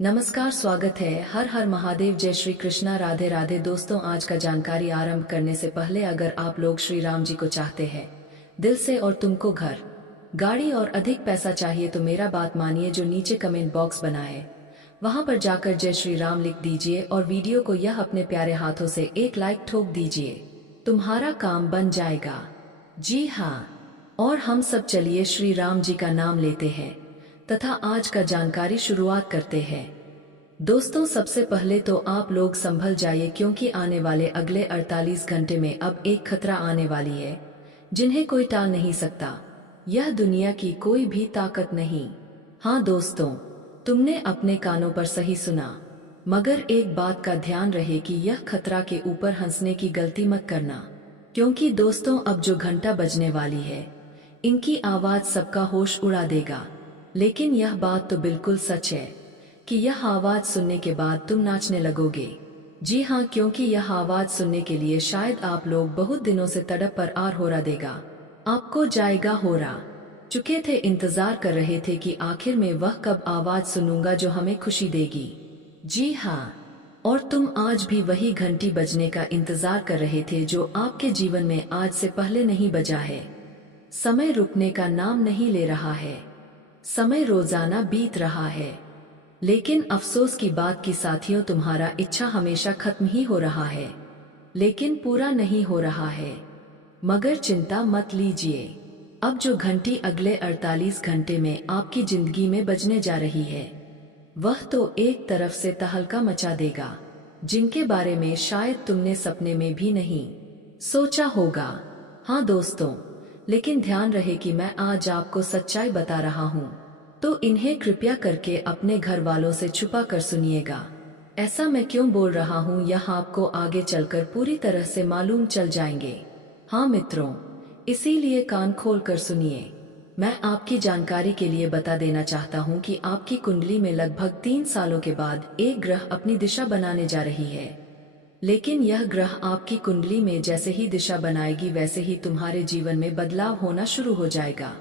नमस्कार, स्वागत है। हर हर महादेव, जय श्री कृष्णा, राधे राधे। दोस्तों, आज का जानकारी आरंभ करने से पहले अगर आप लोग श्री राम जी को चाहते हैं दिल से और तुमको घर, गाड़ी और अधिक पैसा चाहिए तो मेरा बात मानिए। जो नीचे कमेंट बॉक्स बना है वहां पर जाकर जय श्री राम लिख दीजिए और वीडियो को यह अपने प्यारे हाथों से एक लाइक ठोक दीजिए। तुम्हारा काम बन जाएगा। जी हाँ, और हम सब चलिए श्री राम जी का नाम लेते हैं तथा आज का जानकारी शुरुआत करते हैं। दोस्तों, सबसे पहले तो आप लोग संभल जाइए क्योंकि आने वाले अगले 48 घंटे में अब एक खतरा आने वाली है जिन्हें कोई टाल नहीं सकता। यह दुनिया की कोई भी ताकत नहीं। हाँ दोस्तों, तुमने अपने कानों पर सही सुना, मगर एक बात का ध्यान रहे कि यह खतरा के ऊपर हंसने की गलती मत करना, क्योंकि दोस्तों अब जो घंटा बजने वाली है इनकी आवाज सबका होश उड़ा देगा। लेकिन यह बात तो बिल्कुल सच है कि यह आवाज सुनने के बाद तुम नाचने लगोगे। जी हाँ, क्योंकि यह आवाज सुनने के लिए शायद आप लोग बहुत दिनों से तड़प पर आर हो रहा देगा। आपको जाएगा हो रहा चुके थे, इंतजार कर रहे थे कि आखिर में वह कब आवाज सुनूंगा जो हमें खुशी देगी। जी हाँ, और तुम आज भी वही घंटी बजने का इंतजार कर रहे थे जो आपके जीवन में आज से पहले नहीं बजा है। समय रुकने का नाम नहीं ले रहा है, समय रोजाना बीत रहा है। लेकिन अफसोस की बात कि साथियों, तुम्हारा इच्छा हमेशा खत्म ही हो रहा है लेकिन पूरा नहीं हो रहा है। मगर चिंता मत लीजिए, अब जो घंटी अगले 48 घंटे में आपकी जिंदगी में बजने जा रही है वह तो एक तरफ से तहलका मचा देगा जिनके बारे में शायद तुमने सपने में भी नहीं सोचा होगा। हाँ दोस्तों, लेकिन ध्यान रहे कि मैं आज आपको सच्चाई बता रहा हूँ, तो इन्हें कृपया करके अपने घर वालों से छुपा कर सुनिएगा। ऐसा मैं क्यों बोल रहा हूँ यह आपको आगे चलकर पूरी तरह से मालूम चल जाएंगे। हाँ मित्रों, इसीलिए कान खोल कर सुनिए। मैं आपकी जानकारी के लिए बता देना चाहता हूँ कि आपकी कुंडली में लगभग 3 सालों के बाद एक ग्रह अपनी दिशा बनाने जा रही है। लेकिन यह ग्रह आपकी कुंडली में जैसे ही दिशा बनाएगी वैसे ही तुम्हारे जीवन में बदलाव होना शुरू हो जाएगा।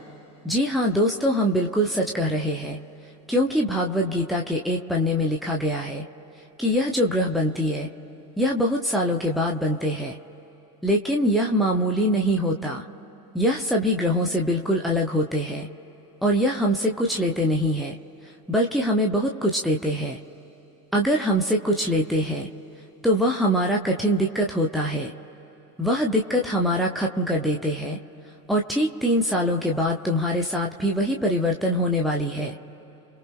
जी हाँ दोस्तों, हम बिल्कुल सच कह रहे हैं, क्योंकि भागवत गीता के एक पन्ने में लिखा गया है कि यह जो ग्रह बनती है यह बहुत सालों के बाद बनते हैं। लेकिन यह मामूली नहीं होता, यह सभी ग्रहों से बिल्कुल अलग होते हैं और यह हमसे कुछ लेते नहीं है बल्कि हमें बहुत कुछ देते हैं। अगर हमसे कुछ लेते हैं तो वह हमारा कठिन दिक्कत होता है, वह दिक्कत हमारा खत्म कर देते हैं और ठीक 3 सालों के बाद तुम्हारे साथ भी वही परिवर्तन होने वाली है।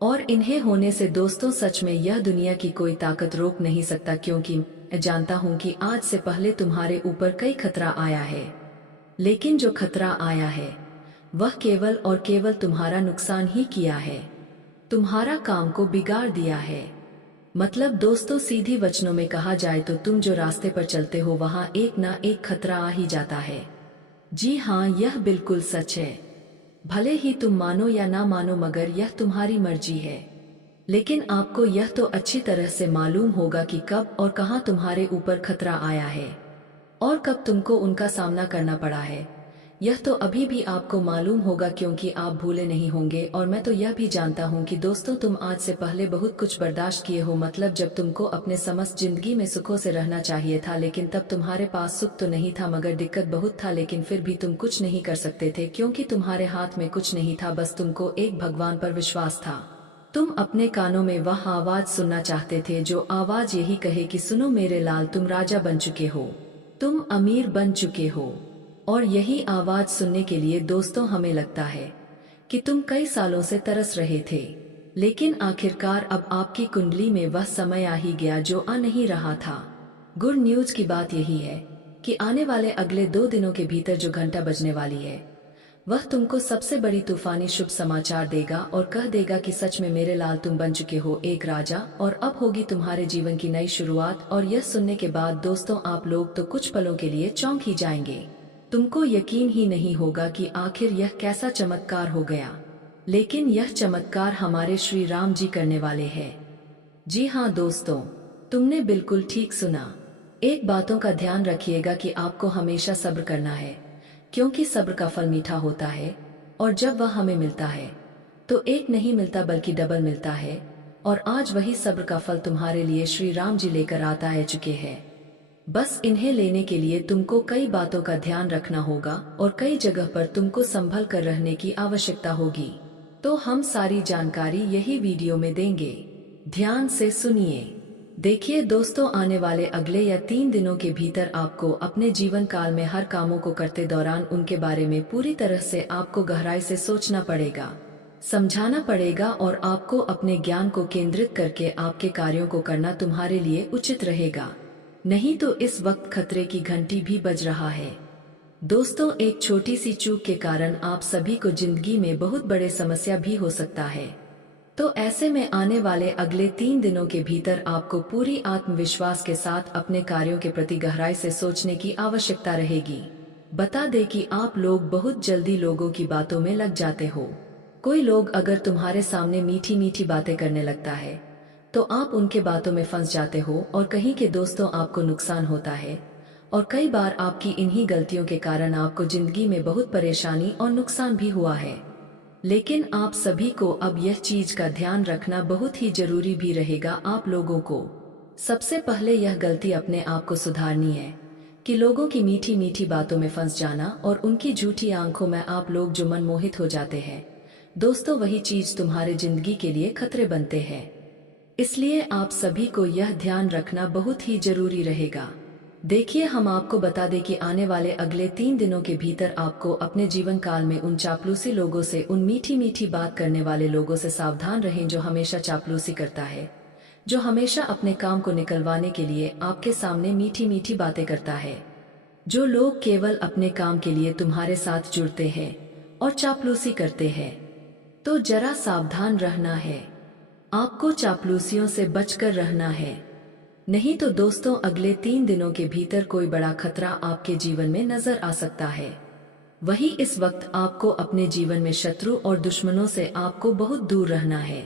और इन्हें होने से दोस्तों सच में यह दुनिया की कोई ताकत रोक नहीं सकता, क्योंकि मैं जानता हूं कि आज से पहले तुम्हारे ऊपर कई खतरा आया है। लेकिन जो खतरा आया है वह केवल और केवल तुम्हारा नुकसान ही किया है, तुम्हारा काम को बिगाड़ दिया है। मतलब दोस्तों, सीधी वचनों में कहा जाए तो तुम जो रास्ते पर चलते हो वहां एक ना एक खतरा आ ही जाता है। जी हाँ, यह बिल्कुल सच है। भले ही तुम मानो या ना मानो, मगर यह तुम्हारी मर्जी है। लेकिन आपको यह तो अच्छी तरह से मालूम होगा कि कब और कहां तुम्हारे ऊपर खतरा आया है और कब तुमको उनका सामना करना पड़ा है। यह तो अभी भी आपको मालूम होगा क्योंकि आप भूले नहीं होंगे। और मैं तो यह भी जानता हूँ कि दोस्तों, तुम आज से पहले बहुत कुछ बर्दाश्त किए हो। मतलब जब तुमको अपने समस्त जिंदगी में सुखों से रहना चाहिए था, लेकिन तब तुम्हारे पास सुख तो नहीं था मगर दिक्कत बहुत था। लेकिन फिर भी तुम कुछ नहीं कर सकते थे क्योंकि तुम्हारे हाथ में कुछ नहीं था, बस तुमको एक भगवान पर विश्वास था। तुम अपने कानों में वह आवाज सुनना चाहते थे जो आवाज यही कहे कि सुनो मेरे लाल, तुम राजा बन चुके हो, तुम अमीर बन चुके हो। और यही आवाज सुनने के लिए दोस्तों हमें लगता है कि तुम कई सालों से तरस रहे थे। लेकिन आखिरकार अब आपकी कुंडली में वह समय आ ही गया जो आ नहीं रहा था। गुड न्यूज की बात यही है कि आने वाले अगले 2 दिनों के भीतर जो घंटा बजने वाली है वह तुमको सबसे बड़ी तूफानी शुभ समाचार देगा और कह देगा कि सच में मेरे लाल, तुम बन चुके हो एक राजा और अब होगी तुम्हारे जीवन की नई शुरुआत। और यह सुनने के बाद दोस्तों आप लोग तो कुछ पलों के लिए चौंक ही जाएंगे। तुमको यकीन ही नहीं होगा कि आखिर यह कैसा चमत्कार हो गया। लेकिन यह चमत्कार हमारे श्री राम जी करने वाले हैं। जी हाँ दोस्तों, तुमने बिल्कुल ठीक सुना। एक बातों का ध्यान रखिएगा कि आपको हमेशा सब्र करना है, क्योंकि सब्र का फल मीठा होता है और जब वह हमें मिलता है तो एक नहीं मिलता बल्कि डबल मिलता है। और आज वही सब्र का फल तुम्हारे लिए श्री राम जी लेकर आता है चुके हैं। बस इन्हें लेने के लिए तुमको कई बातों का ध्यान रखना होगा और कई जगह पर तुमको संभल कर रहने की आवश्यकता होगी। तो हम सारी जानकारी यही वीडियो में देंगे, ध्यान से सुनिए। देखिए दोस्तों, आने वाले अगले या 3 दिनों के भीतर आपको अपने जीवन काल में हर कामों को करते दौरान उनके बारे में पूरी तरह से आपको गहराई से सोचना पड़ेगा, समझाना पड़ेगा और आपको अपने ज्ञान को केंद्रित करके आपके कार्यों को करना तुम्हारे लिए उचित रहेगा। नहीं तो इस वक्त खतरे की घंटी भी बज रहा है। दोस्तों, एक छोटी सी चूक के कारण आप सभी को जिंदगी में बहुत बड़े समस्या भी हो सकता है। तो ऐसे में आने वाले अगले 3 दिनों के भीतर आपको पूरी आत्मविश्वास के साथ अपने कार्यों के प्रति गहराई से सोचने की आवश्यकता रहेगी। बता दें कि आप लोग बहुत जल्दी लोगों की बातों में लग जाते हो। कोई लोग अगर तुम्हारे सामने मीठी मीठी बातें करने लगता है तो आप उनके बातों में फंस जाते हो और कहीं के दोस्तों आपको नुकसान होता है। और कई बार आपकी इन्हीं गलतियों के कारण आपको जिंदगी में बहुत परेशानी और नुकसान भी हुआ है। लेकिन आप सभी को अब यह चीज का ध्यान रखना बहुत ही जरूरी भी रहेगा। आप लोगों को सबसे पहले यह गलती अपने आप को सुधारनी है कि लोगों की मीठी मीठी बातों में फंस जाना और उनकी झूठी आंखों में आप लोग जो मनमोहित हो जाते हैं दोस्तों, वही चीज तुम्हारे जिंदगी के लिए खतरे बनते हैं। इसलिए आप सभी को यह ध्यान रखना बहुत ही जरूरी रहेगा। देखिए, हम आपको बता दें कि आने वाले अगले 3 दिनों के भीतर आपको अपने जीवन काल में उन चापलूसी लोगों से, उन मीठी मीठी बात करने वाले लोगों से सावधान रहें जो हमेशा चापलूसी करता है, जो हमेशा अपने काम को निकलवाने के लिए आपके सामने मीठी मीठी बातें करता है, जो लोग केवल अपने काम के लिए तुम्हारे साथ जुड़ते हैं और चापलूसी करते हैं। तो जरा सावधान रहना है, आपको चापलूसियों से बचकर रहना है। नहीं तो दोस्तों, अगले 3 दिनों के भीतर कोई बड़ा खतरा आपके जीवन में नजर आ सकता है। वही इस वक्त आपको अपने जीवन में शत्रु और दुश्मनों से आपको बहुत दूर रहना है।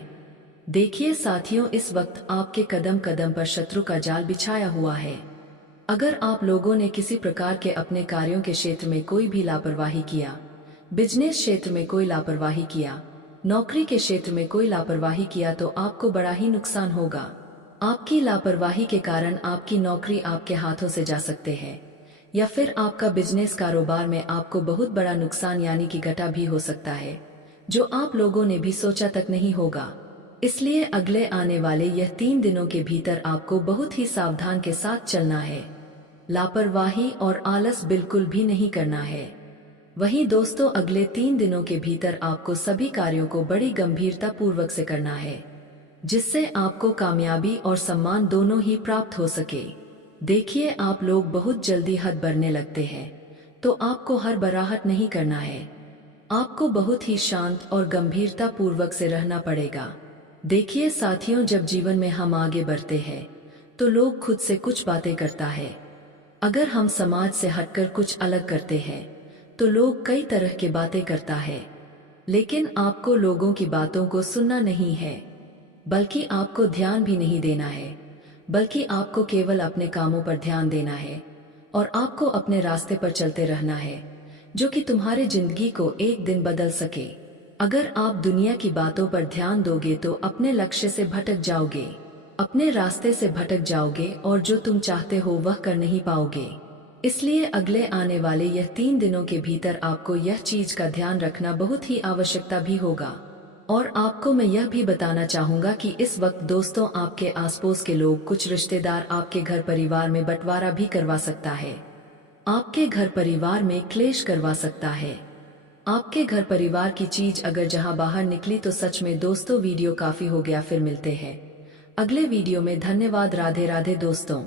देखिए साथियों, इस वक्त आपके कदम कदम पर शत्रु का जाल बिछाया हुआ है। अगर आप लोगों ने किसी प्रकार के अपने कार्यों के क्षेत्र में कोई भी लापरवाही किया, बिजनेस क्षेत्र में कोई लापरवाही किया, नौकरी के क्षेत्र में कोई लापरवाही किया तो आपको बड़ा ही नुकसान होगा। आपकी लापरवाही के कारण आपकी नौकरी आपके हाथों से जा सकते हैं या फिर आपका बिजनेस कारोबार में आपको बहुत बड़ा नुकसान यानी कि घाटा भी हो सकता है, जो आप लोगों ने भी सोचा तक नहीं होगा। इसलिए अगले आने वाले यह 3 दिनों के भीतर आपको बहुत ही सावधान के साथ चलना है। लापरवाही और आलस बिल्कुल भी नहीं करना है। वहीं दोस्तों, अगले 3 दिनों के भीतर आपको सभी कार्यों को बड़ी गंभीरता पूर्वक से करना है, जिससे आपको कामयाबी और सम्मान दोनों ही प्राप्त हो सके। देखिए, आप लोग बहुत जल्दी हद बढ़ने लगते हैं, तो आपको हर बराहट नहीं करना है। आपको बहुत ही शांत और गंभीरता पूर्वक से रहना पड़ेगा। देखिए साथियों, जब जीवन में हम आगे बढ़ते हैं तो लोग खुद से कुछ बातें करता है। अगर हम समाज से हटकर कुछ अलग करते हैं तो लोग कई तरह की बातें करता है। लेकिन आपको लोगों की बातों को सुनना नहीं है, बल्कि आपको ध्यान भी नहीं देना है, बल्कि आपको केवल अपने कामों पर ध्यान देना है और आपको अपने रास्ते पर चलते रहना है, जो कि तुम्हारे जिंदगी को एक दिन बदल सके। अगर आप दुनिया की बातों पर ध्यान दोगे तो अपने लक्ष्य से भटक जाओगे, अपने रास्ते से भटक जाओगे और जो तुम चाहते हो वह कर नहीं पाओगे। इसलिए अगले आने वाले यह 3 दिनों के भीतर आपको यह चीज का ध्यान रखना बहुत ही आवश्यकता भी होगा। और आपको मैं यह भी बताना चाहूंगा कि इस वक्त दोस्तों, आपके आसपास के लोग, कुछ रिश्तेदार आपके घर परिवार में बंटवारा भी करवा सकता है, आपके घर परिवार में क्लेश करवा सकता है। आपके घर परिवार की चीज अगर जहां बाहर निकली तो सच में दोस्तों वीडियो काफी हो गया। फिर मिलते हैं अगले वीडियो में। धन्यवाद। राधे राधे दोस्तों।